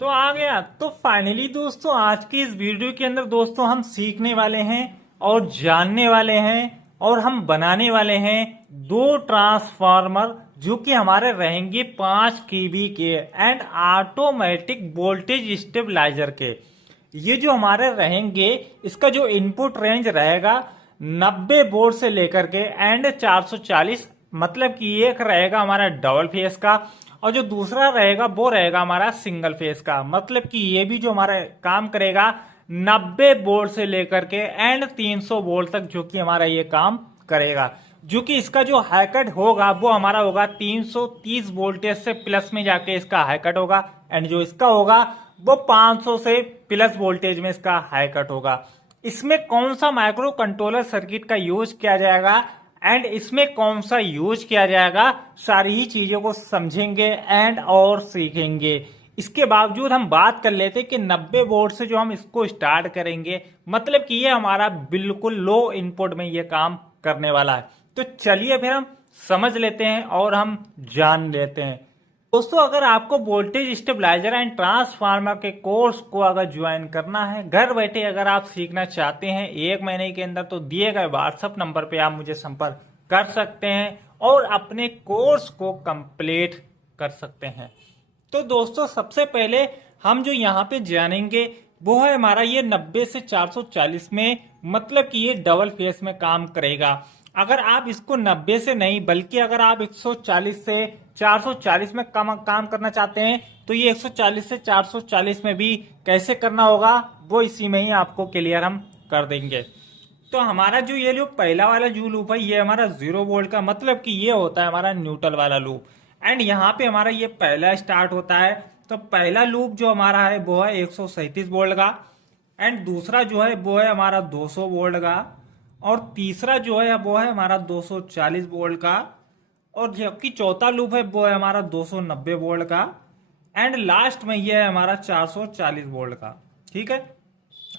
तो आ गया। तो फाइनली दोस्तों आज की इस वीडियो के अंदर दोस्तों हम सीखने वाले हैं और जानने वाले हैं और हम बनाने वाले हैं दो ट्रांसफार्मर जो कि हमारे रहेंगे 5 kV के एंड ऑटोमेटिक वोल्टेज स्टेबलाइजर के। ये जो हमारे रहेंगे इसका जो इनपुट रेंज रहेगा 90 वोल्ट से लेकर के एंड 440, मतलब कि एक रहेगा हमारा डबल फेस का और जो दूसरा रहेगा वो रहेगा हमारा सिंगल फेस का। मतलब कि ये भी जो हमारा काम करेगा 90 वोल्ट से लेकर के एंड 300 वोल्ट तक जो कि हमारा ये काम करेगा। जो कि इसका जो हाईकट होगा वो हमारा होगा 330 वोल्टेज से प्लस में जाके इसका हाईकट होगा एंड जो इसका होगा वो 500 से प्लस वोल्टेज में इसका हाईकट होगा। इसमें कौन सा माइक्रो कंट्रोलर सर्किट का यूज किया जाएगा एंड इसमें कौन सा यूज किया जाएगा, सारी ही चीजों को समझेंगे एंड और सीखेंगे। इसके बावजूद हम बात कर लेते कि 90 वोल्ट से जो हम इसको स्टार्ट करेंगे, मतलब कि ये हमारा बिल्कुल लो इनपुट में ये काम करने वाला है। तो चलिए फिर हम समझ लेते हैं और हम जान लेते हैं। दोस्तों अगर आपको वोल्टेज स्टेबलाइजर एंड ट्रांसफार्मर के कोर्स को अगर ज्वाइन करना है, घर बैठे अगर आप सीखना चाहते हैं 1 महीने के अंदर, तो दिए गए व्हाट्सएप नंबर पे आप मुझे संपर्क कर सकते हैं और अपने कोर्स को कंप्लीट कर सकते हैं। तो दोस्तों सबसे पहले हम जो यहाँ पे जानेंगे वो है हमारा ये 90 से 440 में, मतलब कि ये डबल फेस में काम करेगा। अगर आप इसको 90 से नहीं बल्कि अगर आप 140 से 440 में काम करना चाहते हैं तो ये 140 से 440 में भी कैसे करना होगा वो इसी में ही आपको क्लियर हम कर देंगे। तो हमारा जो ये लूप पहला वाला जो लूप है ये हमारा 0 वोल्ट का, मतलब कि ये होता है हमारा न्यूट्रल वाला लूप एंड यहाँ पे हमारा ये पहला स्टार्ट होता है। तो पहला लूप जो हमारा है वो है 137 वोल्ट का एंड दूसरा जो है वो है हमारा 200 वोल्ट का और तीसरा जो है वो है हमारा 240 वोल्ट का और जबकि चौथा लूप है वो है हमारा 290 वोल्ट का एंड लास्ट में ये है हमारा 440 वोल्ट का। ठीक है।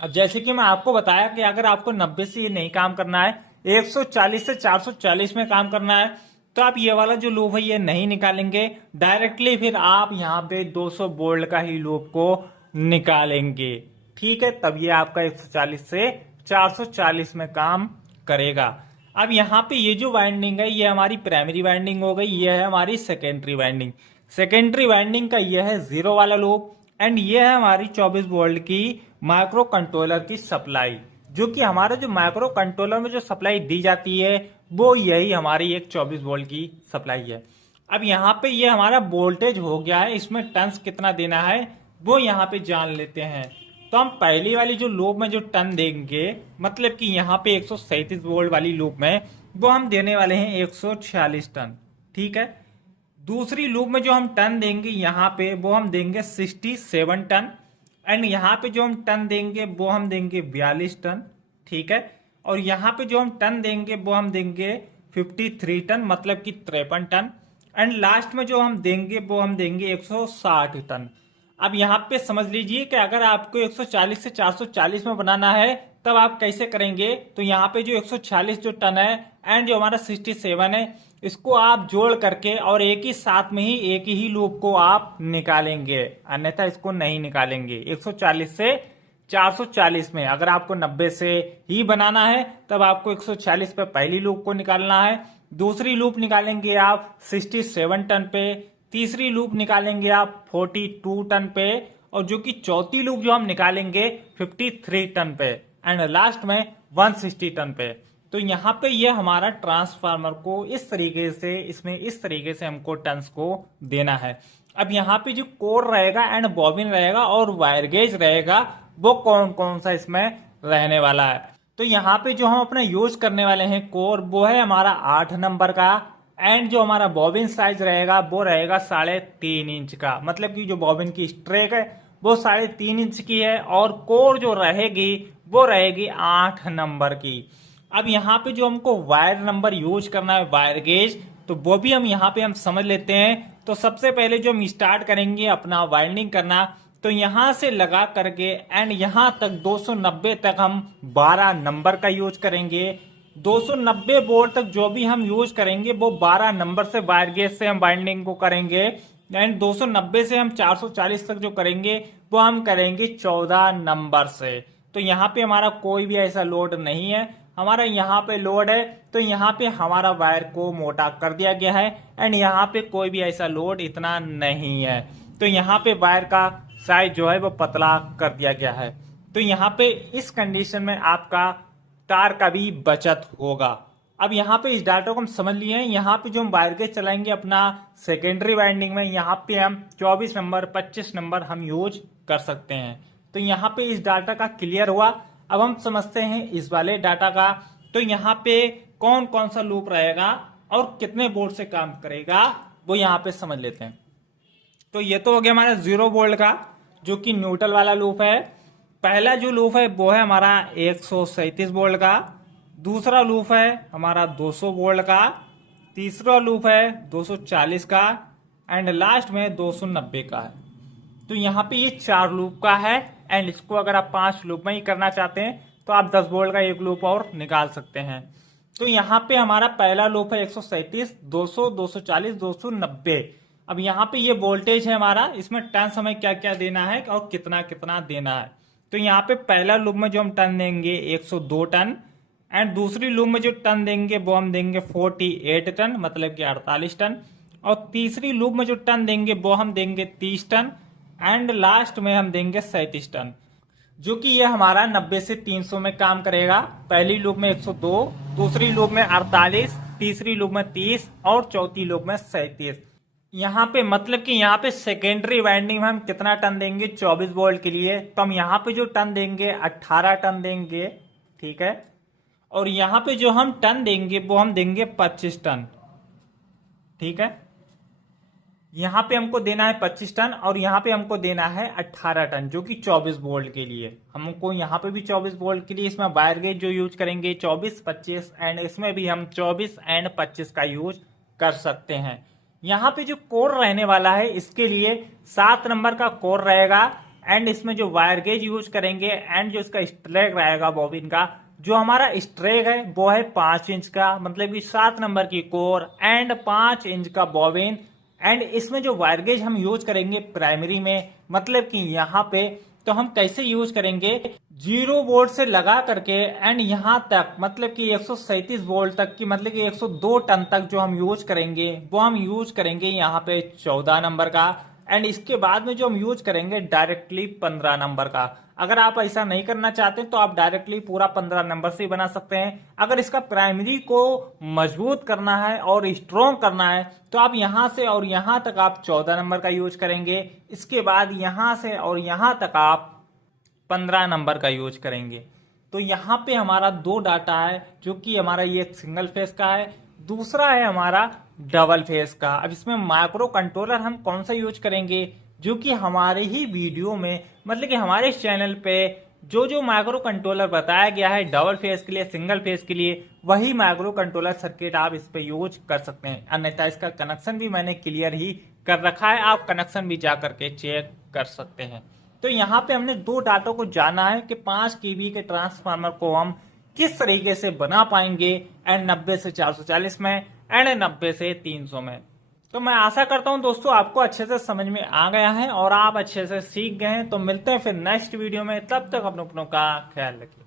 अब जैसे कि मैं आपको बताया कि अगर आपको 90 से ये नहीं काम करना है, 140 से 440 में काम करना है, तो आप ये वाला जो लूप है ये नहीं निकालेंगे डायरेक्टली, फिर आप यहाँ पे 200 वोल्ट का ही लूप को निकालेंगे। ठीक है, तब ये आपका 140 से 440 में काम करेगा। अब यहाँ पे ये जो वाइंडिंग है ये हमारी प्राइमरी वाइंडिंग हो गई, ये है हमारी सेकेंडरी वाइंडिंग। सेकेंडरी वाइंडिंग का ये है 0 वाला लूप एंड ये है हमारी 24 वोल्ट की माइक्रो कंट्रोलर की सप्लाई। जो कि हमारे जो माइक्रो कंट्रोलर में जो सप्लाई दी जाती है वो यही हमारी एक 24 वोल्ट की सप्लाई है। अब यहाँ पे ये हमारा वोल्टेज हो गया है, इसमें टर्न्स कितना देना है वो यहाँ पे जान लेते हैं। तो हम पहली वाली जो लूप में जो टर्न देंगे, मतलब कि यहाँ पे 137 वोल्ट वाली लूप में वो हम देने वाले हैं 146 टन। ठीक है। दूसरी लूप में जो हम टर्न देंगे यहाँ पे वो हम देंगे 67 टन एंड यहाँ पे जो हम टर्न देंगे वो हम देंगे 42 टन। ठीक है। और यहाँ पे जो हम टर्न देंगे वो हम देंगे 53 टन, मतलब कि 53 टन एंड लास्ट में जो हम देंगे वो हम देंगे 160 टन। अब यहाँ पे समझ लीजिए कि अगर आपको 140 से 440 में बनाना है तब आप कैसे करेंगे। तो यहाँ पे जो 140 जो टन है एंड जो हमारा 67 है इसको आप जोड़ करके और एक ही साथ में ही एक ही लूप को आप निकालेंगे, अन्यथा इसको नहीं निकालेंगे। 140 से 440 में अगर आपको 90 से ही बनाना है तब आपको 140 पे पहली लूप को निकालना है, दूसरी लूप निकालेंगे आप 67 टन पे, तीसरी लूप निकालेंगे आप 42 टन पे और जो कि चौथी लूप जो हम निकालेंगे 53 टन पे एंड लास्ट में 160 टन पे। तो यहाँ पे ये हमारा ट्रांसफार्मर को इस तरीके से, इसमें इस तरीके से हमको टन्स को देना है। अब यहाँ पे जो कोर रहेगा एंड बॉबिन रहेगा और वायर गेज रहेगा वो कौन कौन सा इसमें रहने वाला है। तो यहाँ पे जो हम अपना यूज करने वाले हैं कोर वो है हमारा 8 नंबर का एंड जो हमारा बॉबिन साइज रहेगा वो रहेगा 3.5 इंच का, मतलब कि जो बॉबिन की स्ट्रेक है वो 3.5 इंच की है और कोर जो रहेगी वो रहेगी 8 नंबर की। अब यहाँ पे जो हमको वायर नंबर यूज करना है वायर गेज, तो वो भी हम यहाँ पे हम समझ लेते हैं। तो सबसे पहले जो हम स्टार्ट करेंगे अपना वाइंडिंग करना, तो यहाँ से लगा करके एंड यहाँ तक 290 तक हम 12 नंबर का यूज करेंगे। 290 वोल्ट तक जो भी हम यूज करेंगे वो 12 नंबर से वायर गेज से हम वाइंडिंग को करेंगे। एंड 290 से हम 440 तक जो करेंगे वो हम करेंगे 14 नंबर से। तो यहाँ पे हमारा कोई भी ऐसा लोड नहीं है, हमारा यहाँ पे लोड है तो यहाँ पे हमारा वायर को मोटा कर दिया गया है एंड यहाँ पे कोई भी ऐसा लोड इतना नहीं है, तो यहाँ पे वायर का साइज जो है वो पतला कर दिया गया है। तो यहाँ पे इस कंडीशन में आपका तार का भी बचत होगा। अब यहाँ पे इस डाटा को हम समझ लिए हैं। यहाँ पे जो हम वायर गेज चलाएंगे अपना सेकेंडरी वाइंडिंग में, यहाँ पे हम 24 नंबर 25 नंबर हम यूज कर सकते हैं। तो यहाँ पे इस डाटा का क्लियर हुआ। अब हम समझते हैं इस वाले डाटा का। तो यहाँ पे कौन कौन सा लूप रहेगा और कितने वोल्ट से काम करेगा वो यहाँ पे समझ लेते हैं। तो ये तो हो गया हमारा 0 वोल्ट का जो कि न्यूट्रल वाला लूप है। पहला जो लूप है वो है हमारा 137 वोल्ट का, दूसरा लूप है हमारा 200 वोल्ट का, तीसरा लूप है 240 का एंड लास्ट में 290 का है। तो यहाँ पे ये 4 लूप का है एंड इसको अगर आप 5 लूप में ही करना चाहते हैं तो आप 10 वोल्ट का एक लूप और निकाल सकते हैं। तो यहाँ पे हमारा पहला लूप है 137, 200, 240, 290। अब यहाँ पे ये वोल्टेज है हमारा, इसमें टर्न समय क्या क्या देना है और कितना कितना देना है। तो यहाँ पे पहला लूप में जो हम टर्न देंगे 102 टन एंड दूसरी लूप में जो टन देंगे वो हम देंगे 48 टन मतलब कि 48 टन, और तीसरी लूप में जो टन देंगे वो हम देंगे 30 टन एंड लास्ट में हम देंगे 37 टन, जो कि ये हमारा 90 से 300 में काम करेगा। पहली लूप में 102, दूसरी लूप में 48, तीसरी लूप में 30 और चौथी लूप में 37। यहाँ पे मतलब कि यहाँ पे सेकेंडरी वाइंडिंग में हम कितना टन देंगे 24 वोल्ट के लिए, तो हम यहाँ पे जो टन देंगे 18 टन देंगे, ठीक है। और यहाँ पे जो हम टन देंगे वो हम देंगे 25 टन, ठीक है। यहाँ पे हमको देना है 25 टन और यहाँ पे हमको देना है 18 टन जो कि 24 वोल्ट के लिए। हमको यहाँ पे भी 24 वोल्ट के लिए इसमें वायर गेज जो यूज करेंगे 24, 25 एंड इसमें भी हम 24 एंड 25 का यूज कर सकते हैं। यहाँ पे जो कोर रहने वाला है इसके लिए 7 नंबर का कोर रहेगा एंड इसमें जो वायर गेज यूज करेंगे एंड जो इसका स्ट्रेक रहेगा बॉबिन का, जो हमारा स्ट्रेक है वो है 5 इंच का, मतलब कि 7 नंबर की कोर एंड 5 इंच का बॉबिन। एंड इसमें जो वायर गेज हम यूज करेंगे प्राइमरी में, मतलब कि यहाँ पे तो हम कैसे यूज करेंगे 0 वोल्ट से लगा करके एंड यहाँ तक मतलब कि 137 वोल्ट तक की, मतलब कि 102 टन तक जो हम यूज करेंगे वो हम यूज करेंगे यहाँ पे 14 नंबर का एंड इसके बाद में जो हम यूज करेंगे डायरेक्टली 15 नंबर का। अगर आप ऐसा नहीं करना चाहते तो आप डायरेक्टली पूरा 15 नंबर से ही बना सकते हैं। अगर इसका प्राइमरी को मजबूत करना है और स्ट्रॉन्ग करना है तो आप यहाँ से और यहाँ तक आप 14 नंबर का यूज करेंगे, इसके बाद यहाँ से और यहाँ तक आप 15 नंबर का यूज करेंगे। तो यहाँ पे हमारा 2 डाटा है, जो कि हमारा ये एक सिंगल फेस का है, दूसरा है हमारा डबल फेस का। अब इसमें माइक्रो कंट्रोलर हम कौन सा यूज करेंगे, जो कि हमारे ही वीडियो में मतलब कि हमारे चैनल पे जो जो माइक्रो कंट्रोलर बताया गया है डबल फेस के लिए, सिंगल फेस के लिए, वही माइक्रो कंट्रोलर सर्किट आप इस पे यूज कर सकते हैं। अन्यथा इसका कनेक्शन भी मैंने क्लियर ही कर रखा है, आप कनेक्शन भी जा करके चेक कर सकते हैं। तो यहाँ पे हमने 2 डाटों को जाना है कि 5 केवी के ट्रांसफार्मर को हम किस तरीके से बना पाएंगे एंड 90 से 440 में एंड 90 से 300 में। तो मैं आशा करता हूं दोस्तों आपको अच्छे से समझ में आ गया है और आप अच्छे से सीख गए हैं। तो मिलते हैं फिर नेक्स्ट वीडियो में, तब तक अपनों का ख्याल रखिए।